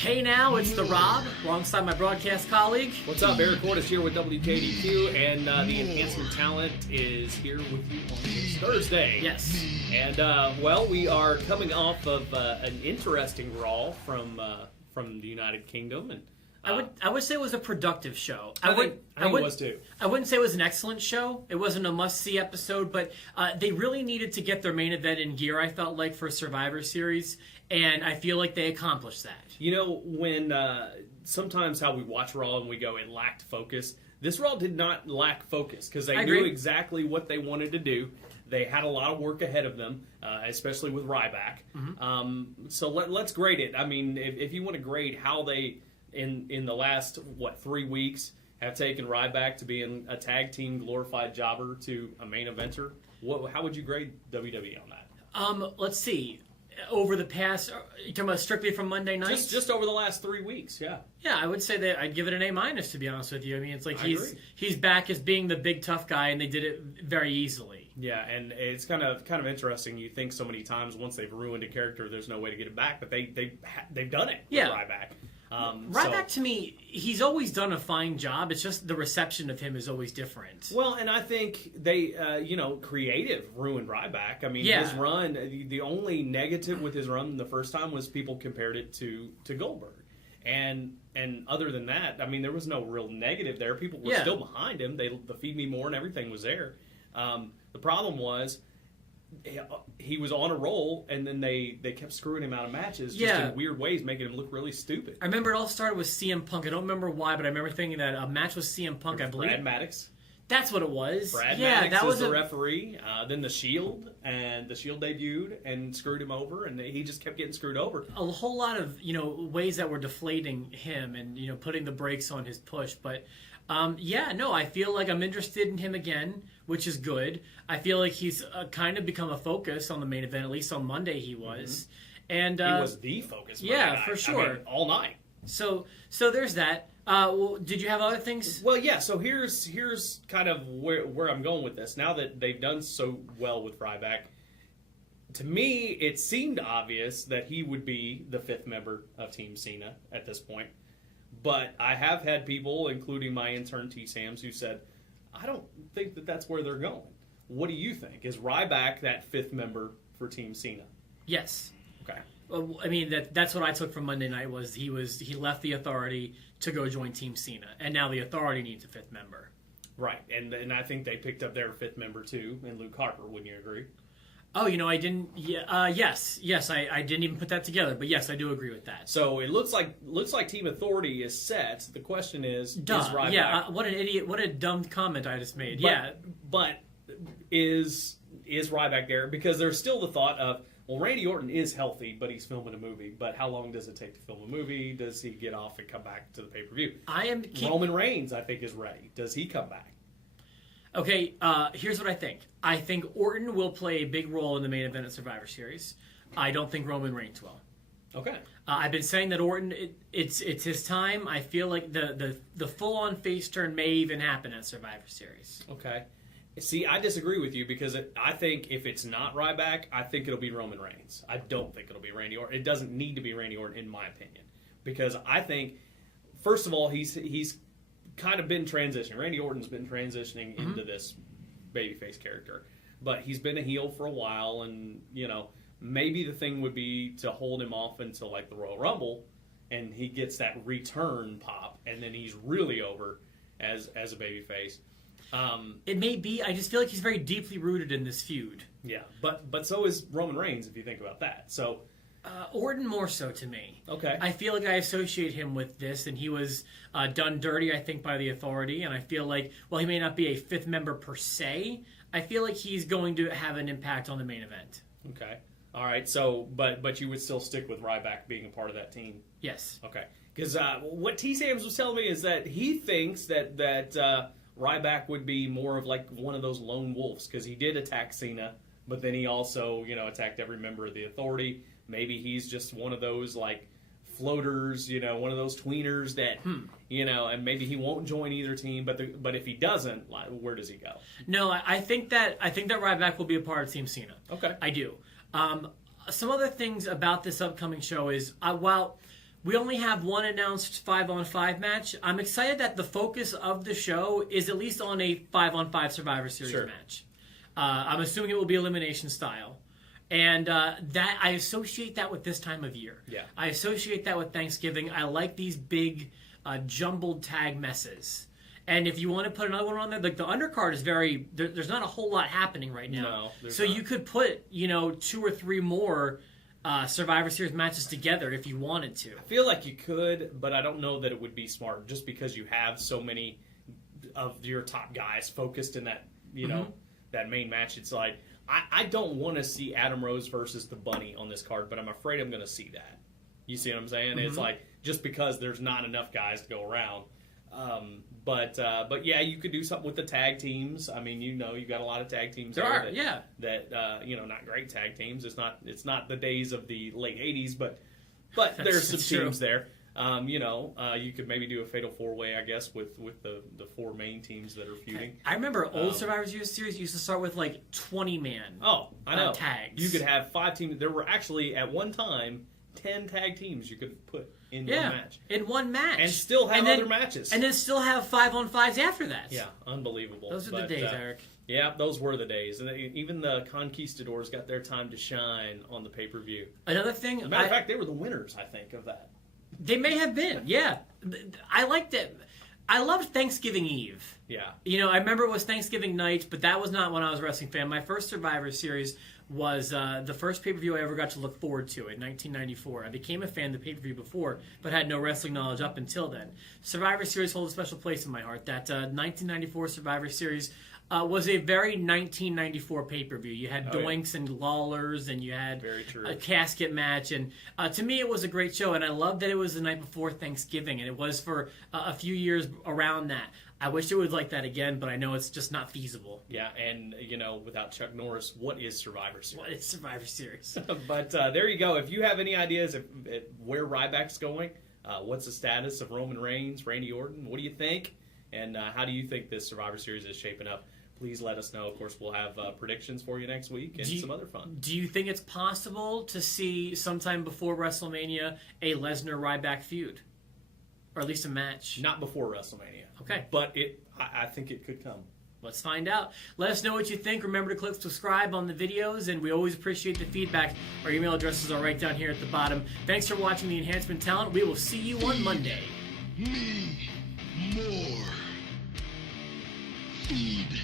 Hey now, it's the Rob, alongside my broadcast colleague. What's up? Eric Ward is here with WKDQ, and the Enhancement talent is here with you on this Thursday. Yes. And, we are coming off of an interesting Raw from the United Kingdom. And I would say it was a productive show. I think it was too. I wouldn't say it was an excellent show. It wasn't a must-see episode, but they really needed to get their main event in gear, I felt like, for Survivor Series, and I feel like they accomplished that. You know, when sometimes how we watch Raw and we go, it lacked focus. This Raw did not lack focus because they knew exactly what they wanted to do. They had a lot of work ahead of them, especially with Ryback. Mm-hmm. So let's grade it. I mean, if you want to grade how they, in the last, 3 weeks, have taken Ryback to being a tag team glorified jobber to a main eventer, how would you grade WWE on that? Let's see. Over the past, you talking about strictly from Monday night? Just over the last 3 weeks, yeah. Yeah, I would say that I'd give it an A-, to be honest with you. I mean, it's like he's back as being the big tough guy, and they did it very easily. Yeah, and it's kind of interesting. You think so many times once they've ruined a character, there's no way to get it back, but they've done it with Ryback. Ryback, to me, he's always done a fine job. It's just the reception of him is always different. Well, and I think they, creative ruined Ryback. I mean, his run, the only negative with his run the first time was people compared it to Goldberg. And other than that, I mean, there was no real negative there. People were still behind him. The Feed Me More and everything was there. The problem was he was on a roll, and then they kept screwing him out of matches just in weird ways, making him look really stupid. I remember it all started with CM Punk. I don't remember why, but I remember thinking that a match with CM Punk, I believe. Brad Maddox. That's what it was. Brad Maddox was the referee. Then the Shield, and the Shield debuted and screwed him over, and he just kept getting screwed over. A whole lot of ways that were deflating him and putting the brakes on his push, but. I feel like I'm interested in him again, which is good. I feel like he's kind of become a focus on the main event. At least on Monday he was. Mm-hmm. And he was the focus Monday night. For sure. I mean, all night. So there's that. Did you have other things? Well, yeah. So here's kind of where I'm going with this. Now that they've done so well with Ryback, to me, it seemed obvious that he would be the fifth member of Team Cena at this point. But I have had people, including my intern T. Sams, who said, I don't think that's where they're going. What do you think? Is Ryback that fifth member for Team Cena? Yes. Okay. Well, I mean, that's what I took from Monday night was he left the Authority to go join Team Cena, and now the Authority needs a fifth member. Right, and I think they picked up their fifth member too, in Luke Harper. Wouldn't you agree? Oh, I didn't. Yes, I didn't even put that together, but yes, I do agree with that. So it looks like Team Authority is set. The question is Ryback? Yeah, what an idiot! What a dumb comment I just made. But is Ryback there? Because there's still the thought of, well, Randy Orton is healthy, but he's filming a movie. But how long does it take to film a movie? Does he get off and come back to the pay-per-view? Roman Reigns, I think, is ready. Does he come back? Okay, here's what I think. I think Orton will play a big role in the main event of Survivor Series. I don't think Roman Reigns will. Okay. I've been saying that Orton, it's his time. I feel like the full-on face turn may even happen at Survivor Series. Okay. See, I disagree with you because I think if it's not Ryback, I think it'll be Roman Reigns. I don't think it'll be Randy Orton. It doesn't need to be Randy Orton, in my opinion. Because I think, first of all, he's kind of been transitioning. Randy Orton's been transitioning into this babyface character, but he's been a heel for a while, and maybe the thing would be to hold him off until like the Royal Rumble, and he gets that return pop, and then he's really over as a babyface. It may be. I just feel like he's very deeply rooted in this feud. Yeah, but so is Roman Reigns if you think about that. So. Orton more so to me. Okay. I feel like I associate him with this, and he was done dirty, I think, by the Authority, and I feel like, while he may not be a fifth member per se, I feel like he's going to have an impact on the main event. Okay. All right, so, but you would still stick with Ryback being a part of that team? Yes. Okay. Because what T. Sams was telling me is that he thinks that Ryback would be more of like one of those lone wolves, because he did attack Cena, but then he also, attacked every member of the Authority. Maybe he's just one of those, like, floaters, one of those tweeners that, and maybe he won't join either team. But if he doesn't, like, where does he go? No, I think that Ryback will be a part of Team Cena. Okay, I do. Some other things about this upcoming show is while We only have one announced 5-on-5 match. I'm excited that the focus of the show is at least on a 5-on-5 Survivor Series match. I'm assuming it will be elimination style. And that I associate that with this time of year. Yeah. I associate that with Thanksgiving. I like these big jumbled tag messes. And if you want to put another one on there, like the undercard is there's not a whole lot happening right now. No, so not. you could put, 2 or 3 more Survivor Series matches together if you wanted to. I feel like you could, but I don't know that it would be smart just because you have so many of your top guys focused in that, that main match. It's like, I don't want to see Adam Rose versus the Bunny on this card, but I'm afraid I'm going to see that. You see what I'm saying? It's like, just because there's not enough guys to go around. But yeah, you could do something with the tag teams. I mean, you got a lot of tag teams. That not great tag teams. It's not the days of the late '80s, but there's some teams there. You could maybe do a fatal 4-way, I guess, with the 4 main teams that are feuding. I remember old Survivor Series used to start with like 20-man. Oh, I know. Tags. You could have 5 teams. There were actually at one time 10 tag teams you could put in one match. In one match. And still have other matches. And then still have 5-on-5s after that. Yeah, unbelievable. Those are the days, Eric. Yeah, those were the days. And even the Conquistadors got their time to shine on the pay-per-view. Another thing... Matter of fact, they were the winners, I think, of that. They may have been, yeah. I liked it. I loved Thanksgiving Eve. Yeah. I remember it was Thanksgiving night, but that was not when I was a wrestling fan. My first Survivor Series was the first pay-per-view I ever got to look forward to in 1994. I became a fan of the pay-per-view before, but had no wrestling knowledge up until then. Survivor Series holds a special place in my heart. That 1994 Survivor Series was a very 1994 pay-per-view. You had Doinks and Lawlers, and you had a casket match. And to me, it was a great show, and I loved that it was the night before Thanksgiving, and it was for a few years around that. I wish it was like that again, but I know it's just not feasible. Yeah, and, without Chuck Norris, what is Survivor Series? What is Survivor Series? But there you go. If you have any ideas of where Ryback's going, what's the status of Roman Reigns, Randy Orton, what do you think? And how do you think this Survivor Series is shaping up? Please let us know. Of course, we'll have predictions for you next week and some other fun. Do you think it's possible to see sometime before WrestleMania a Lesnar-Ryback feud? Or at least a match? Not before WrestleMania. Okay. But I think it could come. Let's find out. Let us know what you think. Remember to click subscribe on the videos, and we always appreciate the feedback. Our email addresses are right down here at the bottom. Thanks for watching the Enhancement Talent. We will see you on Monday. Me more. Feed